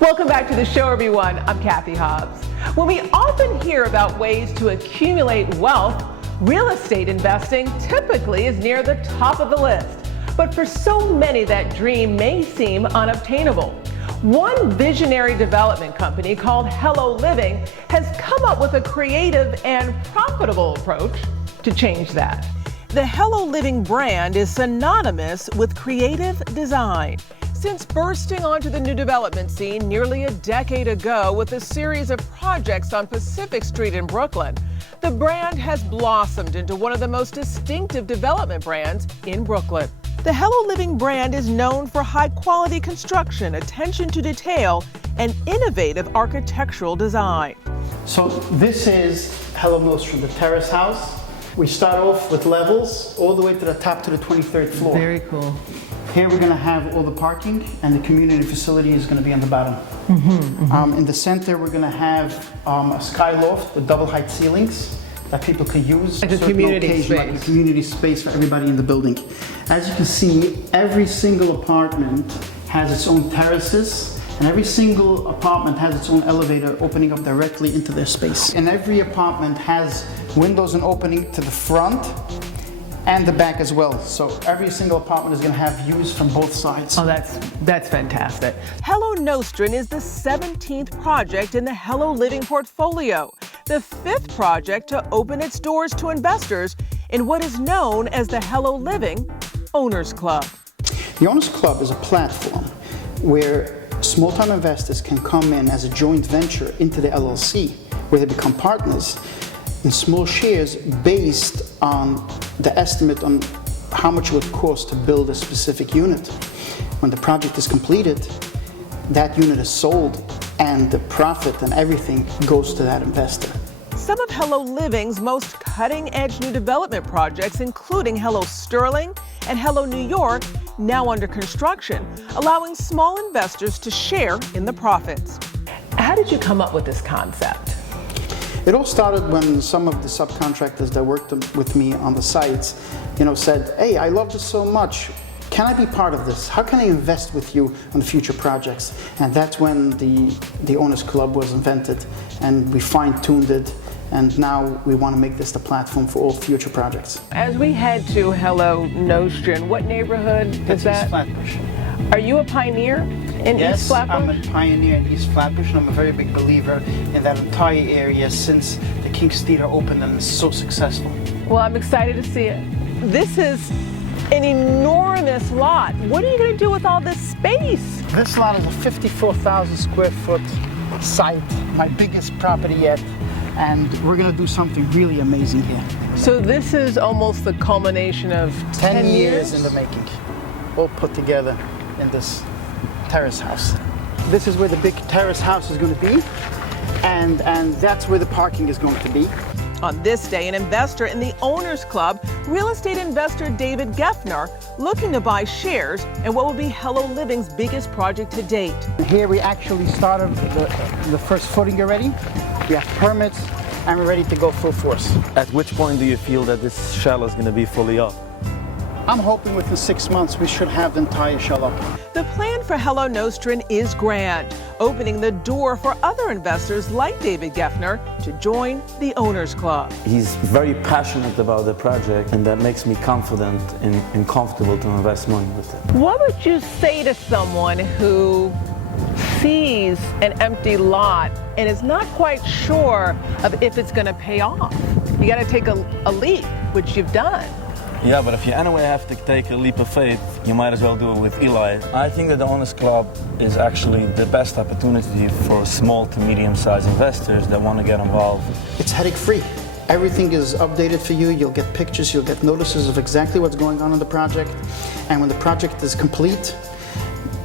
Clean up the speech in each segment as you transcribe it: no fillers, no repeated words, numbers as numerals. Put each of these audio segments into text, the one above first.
Welcome back to the show, everyone. I'm Cathy Hobbs. When we often hear about ways to accumulate wealth, real estate investing typically is near the top of the list. But for so many, that dream may seem unobtainable. One visionary development company called Hello Living has come up with a creative and profitable approach to change that. The Hello Living brand is synonymous with creative design. Since bursting onto the new development scene nearly a decade ago with a series of projects on Pacific Street in Brooklyn, the brand has blossomed into one of the most distinctive development brands in Brooklyn. The Hello Living brand is known for high-quality construction, attention to detail, and innovative architectural design. So this is Hello Nostrum, the terrace house. We start off with levels all the way to the top to the 23rd floor. Very cool. Here we're going to have all the parking, and the community facility is going to be on the bottom. In the center, we're going to have a sky loft with double height ceilings that people can use. Like a community space. Like a community space for everybody in the building. As you can see, every single apartment has its own terraces, and every single apartment has its own elevator opening up directly into their space. And every apartment has windows and opening to the front and the back as well. So every single apartment is going to have views from both sides. Oh, that's fantastic. Hello Nostrum is the 17th project in the Hello Living portfolio, the 5th project to open its doors to investors in what is known as the Hello Living Owners Club. The Owners Club is a platform where small-time investors can come in as a joint venture into the LLC, where they become partners in small shares based on the estimate on how much it would cost to build a specific unit. When the project is completed, that unit is sold and the profit and everything goes to that investor. Some of Hello Living's most cutting-edge new development projects, including Hello Sterling and Hello New York, now under construction, allowing small investors to share in the profits. How did you come up with this concept? It all started when some of the subcontractors that worked with me on the sites, said, "Hey, I love this so much. Can I be part of this? How can I invest with you on future projects?" And that's when the Owners Club was invented, and we fine-tuned it, and now we want to make this the platform for all future projects. As we head to Hello Nostrum, what neighborhood is that? East Flatbush. Are you a pioneer in East Flatbush? I'm a pioneer in East Flatbush, and I'm a very big believer in that entire area since the King's Theater opened and is so successful. Well, I'm excited to see it. This is an enormous lot. What are you going to do with all this space? This lot is a 54,000 square foot site, my biggest property yet, and we're going to do something really amazing here. So this is almost the culmination of 10 years in the making, all put together in this terrace house. This is where the big terrace house is going to be, and that's where the parking is going to be. On this day, an investor in the Owners Club, real estate investor David Geffner, looking to buy shares in what will be Hello Living's biggest project to date. Here we actually started the first footing already. We have permits, and we're ready to go full force. At which point do you feel that this shell is going to be fully up? I'm hoping within 6 months we should have the entire shell up. The plan for Hello Nostrum is grand, opening the door for other investors like David Geffner to join the Owners Club. He's very passionate about the project, and that makes me confident and comfortable to invest money with it. What would you say to someone who sees an empty lot and is not quite sure of if it's going to pay off? You got to take a leap, which you've done. Yeah, but if you anyway have to take a leap of faith, you might as well do it with Eli. I think that the Owners Club is actually the best opportunity for small to medium-sized investors that want to get involved. It's headache-free. Everything is updated for you. You'll get pictures, you'll get notices of exactly what's going on in the project. And when the project is complete,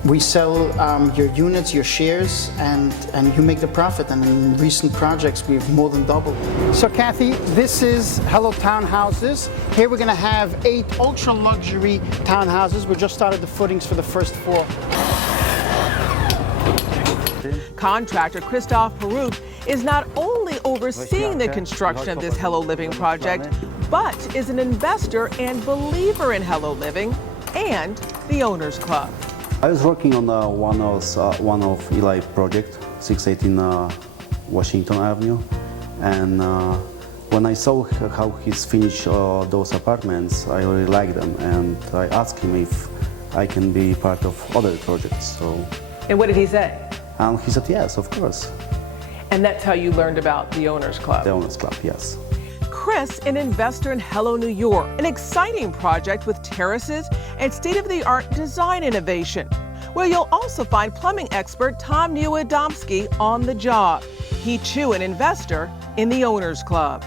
we sell your units, your shares, and you make the profit. And in recent projects, we've more than doubled. So Cathy, this is Hello Townhouses. Here we're gonna have 8 ultra-luxury townhouses. We just started the footings for the first 4. Contractor Christophe Perouk is not only overseeing the construction of this Hello Living project, but is an investor and believer in Hello Living and the Owners Club. I was working on one of Eli project, 618 Washington Avenue, and when I saw how he's finished those apartments, I really liked them, and I asked him if I can be part of other projects. And what did he say? And he said yes, of course. And that's how you learned about the Owners Club? The Owners Club, yes. Chris, an investor in Hello New York, an exciting project with terraces and state-of-the-art design innovation, where you'll also find plumbing expert Tom Niewiadomski on the job. He too an investor in the Owners Club.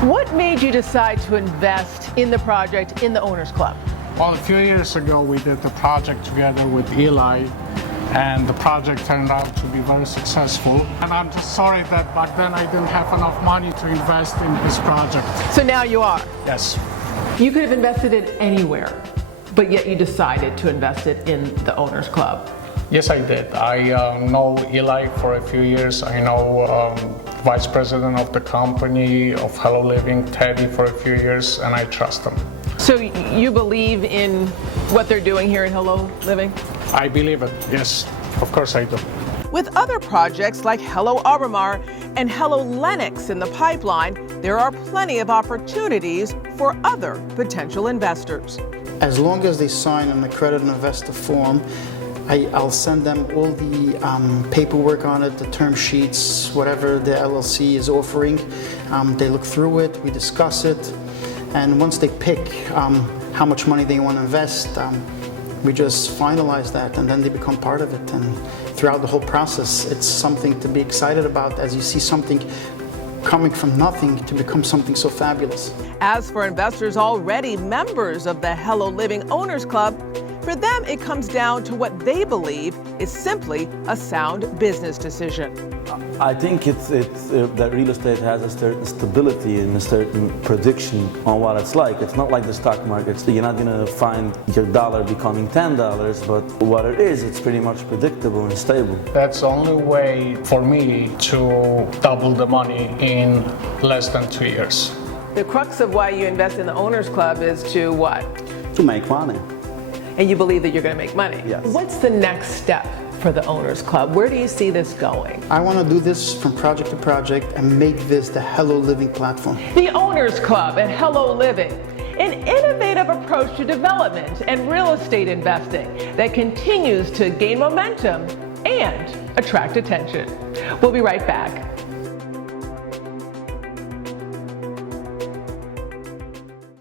What made you decide to invest in the project in the Owners Club? Well, a few years ago we did the project together with Eli, and the project turned out to be very successful. And I'm just sorry that back then I didn't have enough money to invest in this project. So now you are? Yes. You could have invested it anywhere, but yet you decided to invest it in the Owners Club. Yes, I did. I know Eli for a few years. I know Vice President of the company of Hello Living, Teddy, for a few years, and I trust them. So you believe in what they're doing here at Hello Living? I believe it, yes. Of course I do. With other projects like Hello Albemarle and Hello Lennox in the pipeline, there are plenty of opportunities for other potential investors. As long as they sign an accredited investor form, I'll send them all the paperwork on it, the term sheets, whatever the LLC is offering. They look through it, we discuss it, and once they pick how much money they want to invest, we just finalize that, and then they become part of it. And throughout the whole process, it's something to be excited about as you see something coming from nothing to become something so fabulous. As for investors already members of the Hello Living Owners Club, for them it comes down to what they believe is simply a sound business decision. I think it's that real estate has a certain stability and a certain prediction on what it's like. It's not like the stock market. You're not going to find your dollar becoming $10, but what it is, it's pretty much predictable and stable. That's the only way for me to double the money in less than 2 years. The crux of why you invest in the Owners Club is to what? To make money. And you believe that you're going to make money. Yes. What's the next step for the Owners Club? Where do you see this going? I want to do this from project to project and make this the Hello Living platform. The Owners Club at Hello Living, an innovative approach to development and real estate investing that continues to gain momentum and attract attention. We'll be right back.